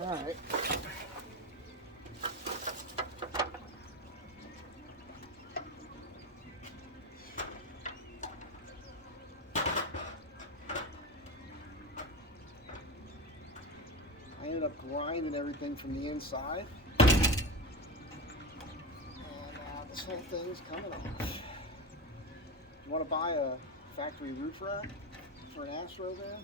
All right. I ended up grinding everything from the inside. And this whole thing's coming off. You want to buy a factory roof rack for an Astro van?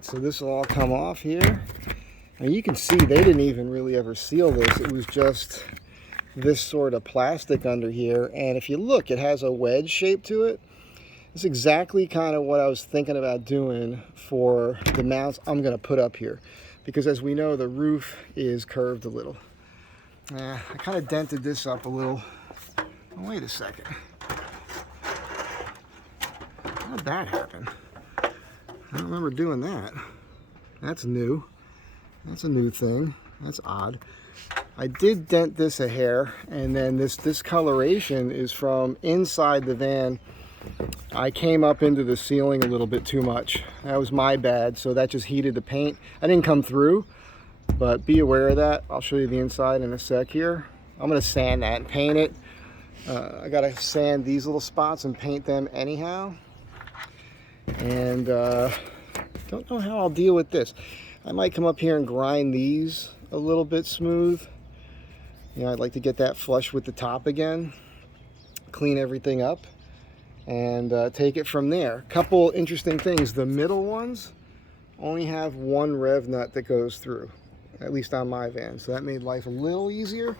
So this will all come off here. And you can see they didn't even really ever seal this. It was just this sort of plastic under here. And if you look, it has a wedge shape to it. It's exactly kind of what I was thinking about doing for the mounts I'm going to put up here. Because as we know, the roof is curved a little. I kind of dented this up a little. Oh, wait a second. How did that happen? I don't remember doing that. That's new. That's a new thing. That's odd. I did dent this a hair, and then this discoloration is from inside the van. I came up into the ceiling a little bit too much. That was my bad, so that just heated the paint. I didn't come through, but be aware of that. I'll show you the inside in a sec here. I'm going to sand that and paint it. I got to sand these little spots and paint them anyhow. And don't know how I'll deal with this. I might come up here and grind these a little bit smooth. You know, I'd like to get that flush with the top again, clean everything up, and take it from there. Couple interesting things. The middle ones only have one rev nut that goes through, at least on my van. So that made life a little easier.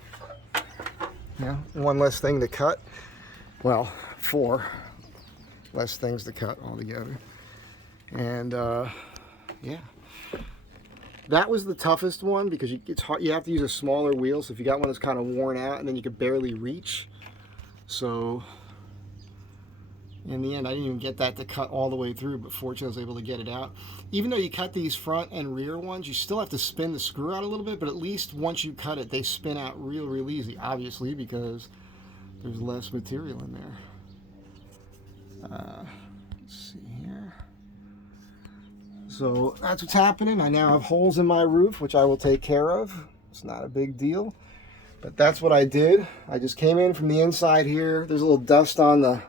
Yeah, one less thing to cut. Well, 4 less things to cut altogether. And yeah, that was the toughest one because it's hard. You have to use a smaller wheel. So if you got one that's kind of worn out, and then you could barely reach. So in the end, I didn't even get that to cut all the way through, but fortunately I was able to get it out. Even though you cut these front and rear ones, you still have to spin the screw out a little bit, but at least once you cut it, they spin out real easy, obviously, because there's less material in there. Let's see here. So that's what's happening. I now have holes in my roof, which I will take care of. It's not a big deal, but that's what I did. I just came in from the inside here. There's a little dust on the,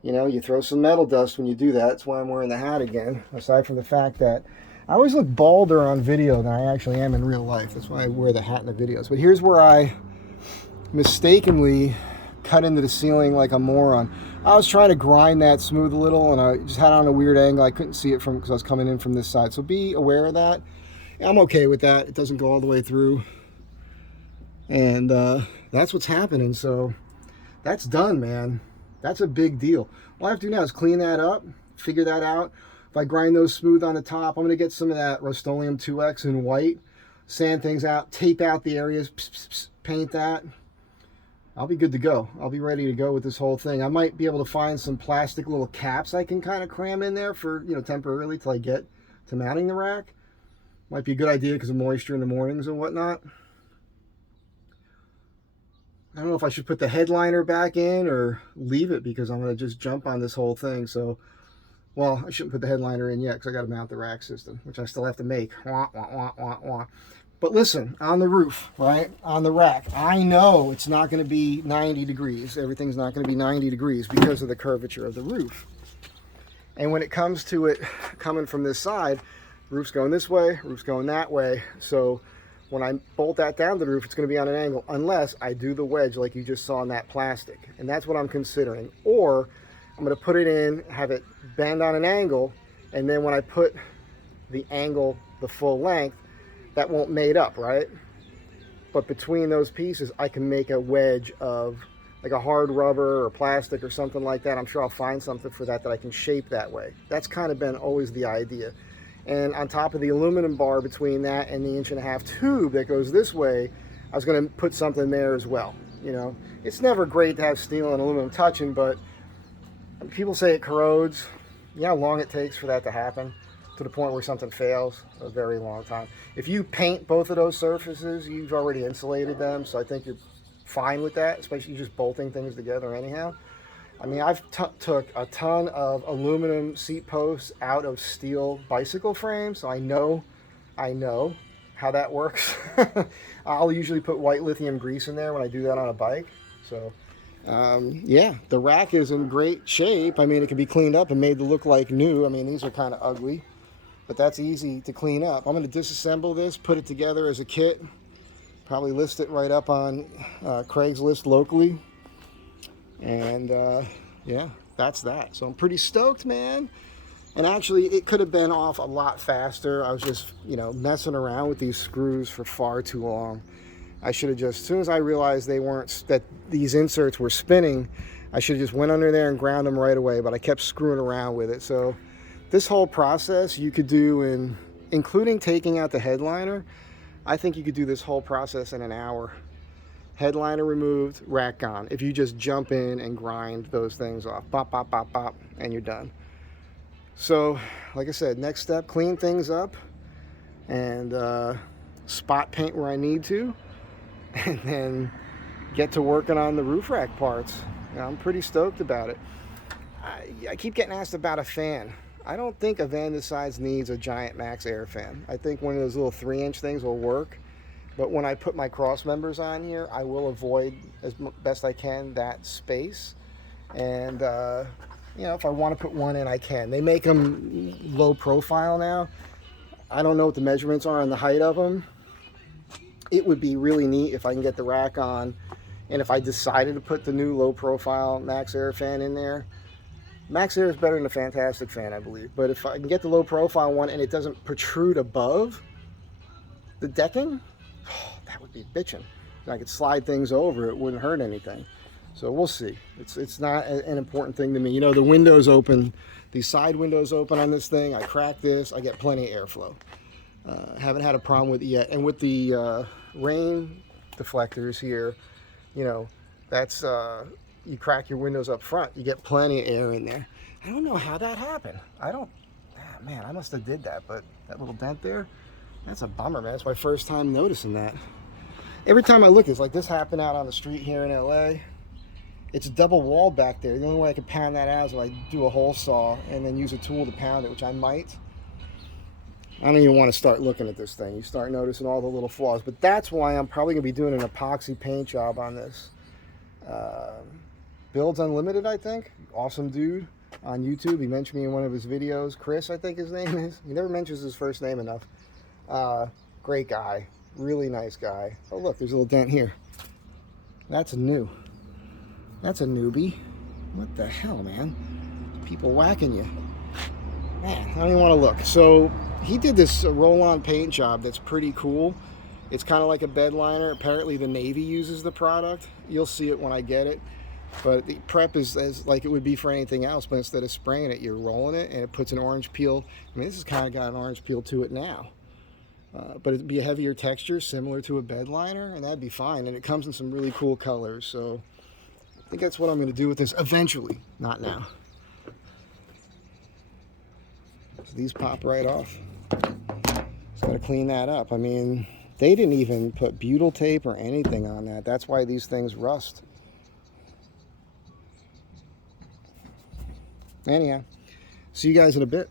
you know, you throw some metal dust when you do that. That's why I'm wearing the hat again, aside from the fact that I always look balder on video than I actually am in real life. That's why I wear the hat in the videos. But here's where I mistakenly cut into the ceiling like a moron. I was trying to grind that smooth a little, and I just had it on a weird angle. I couldn't see it from because I was coming in from this side. So be aware of that. I'm okay with that. It doesn't go all the way through. And that's what's happening. So that's done, man. That's a big deal. All I have to do now is clean that up, figure that out. If I grind those smooth on the top, I'm going to get some of that Rust-Oleum 2X in white, sand things out, tape out the areas, paint that. I'll be good to go. I'll be ready to go with this whole thing. I might be able to find some plastic little caps I can kind of cram in there for, you know, temporarily till I get to mounting the rack. Might be a good idea because of moisture in the mornings and whatnot. I don't know if I should put the headliner back in or leave it because I'm going to just jump on this whole thing. So, well, I shouldn't put the headliner in yet because I got to mount the rack system, which I still have to make. Wah, wah, wah, wah, wah. But listen, on the roof, right, on the rack, I know it's not going to be 90 degrees. Everything's not going to be 90 degrees because of the curvature of the roof. And when it comes to it coming from this side, roof's going this way, roof's going that way. So when I bolt that down to the roof, it's going to be on an angle, unless I do the wedge like you just saw in that plastic. And that's what I'm considering. Or I'm going to put it in, have it bend on an angle, and then when I put the angle the full length, that won't mate up, right? But between those pieces, I can make a wedge of like a hard rubber or plastic or something like that. I'm sure I'll find something for that I can shape that way. That's kind of been always the idea. And on top of the aluminum bar between that and the 1.5-inch tube that goes this way, I was going to put something there as well. You know, it's never great to have steel and aluminum touching, but people say it corrodes. You know how long it takes for that to happen? To the point where something fails? A very long time. If you paint both of those surfaces, you've already insulated them, so I think you're fine with that, especially just bolting things together anyhow. I mean, I've took a ton of aluminum seat posts out of steel bicycle frames, so I know how that works. I'll usually put white lithium grease in there when I do that on a bike. So, yeah, the rack is in great shape. I mean, it can be cleaned up and made to look like new. I mean, these are kind of ugly, but that's easy to clean up. I'm going to disassemble this, put it together as a kit, probably list it right up on Craigslist locally. And yeah, that's that. So I'm pretty stoked, man. And actually, it could have been off a lot faster. I was just, you know, messing around with these screws for far too long. I should have just, as soon as I realized that these inserts were spinning, I should have just went under there and ground them right away, but I kept screwing around with it. So this whole process you could do including taking out the headliner, I think you could do this whole process in an hour. Headliner removed, rack gone. If you just jump in and grind those things off, bop, bop, bop, bop, and you're done. So, like I said, next step, clean things up and spot paint where I need to, and then get to working on the roof rack parts. You know, I'm pretty stoked about it. I keep getting asked about a fan. I don't think a van this size needs a giant max air fan. I think one of those little 3-inch things will work. But when I put my cross members on here, I will avoid as best I can that space. And, you know, if I want to put one in, I can. They make them low profile now. I don't know what the measurements are on the height of them. It would be really neat if I can get the rack on. And if I decided to put the new low profile Max Air fan in there. Max Air is better than the Fantastic fan, I believe. But if I can get the low profile one and it doesn't protrude above the decking, that would be bitching. I could slide things over, it wouldn't hurt anything. So we'll see. It's not an important thing to me. You know, the windows open, these side windows open on this thing. I crack this, I get plenty of airflow. Haven't had a problem with it yet. And with the rain deflectors here, you know, that's you crack your windows up front, you get plenty of air in there. I don't know how that happened. Man, I must have did that, but that little dent there, that's a bummer, man. It's my first time noticing that. Every time I look, it's like this happened out on the street here in LA. It's a double wall back there. The only way I could pound that out is if I do a hole saw and then use a tool to pound it, which I might. I don't even want to start looking at this thing. You start noticing all the little flaws. But that's why I'm probably going to be doing an epoxy paint job on this. Builds Unlimited, I think. Awesome dude on YouTube. He mentioned me in one of his videos. Chris, I think his name is. He never mentions his first name enough. Great guy. Really nice guy. Oh, look, there's a little dent here. That's new. That's a newbie. What the hell, man? People whacking you. Man, I don't even want to look. So he did this roll-on paint job that's pretty cool. It's kind of like a bed liner. Apparently the Navy uses the product. You'll see it when I get it. But the prep is as like it would be for anything else, but instead of spraying it, you're rolling it, and it puts an orange peel. I mean, this has kind of got an orange peel to it now. But it'd be a heavier texture, similar to a bed liner, and that'd be fine. And it comes in some really cool colors. So I think that's what I'm going to do with this eventually, not now. So these pop right off. Just got to clean that up. I mean, they didn't even put butyl tape or anything on that. That's why these things rust. Anyhow, see you guys in a bit.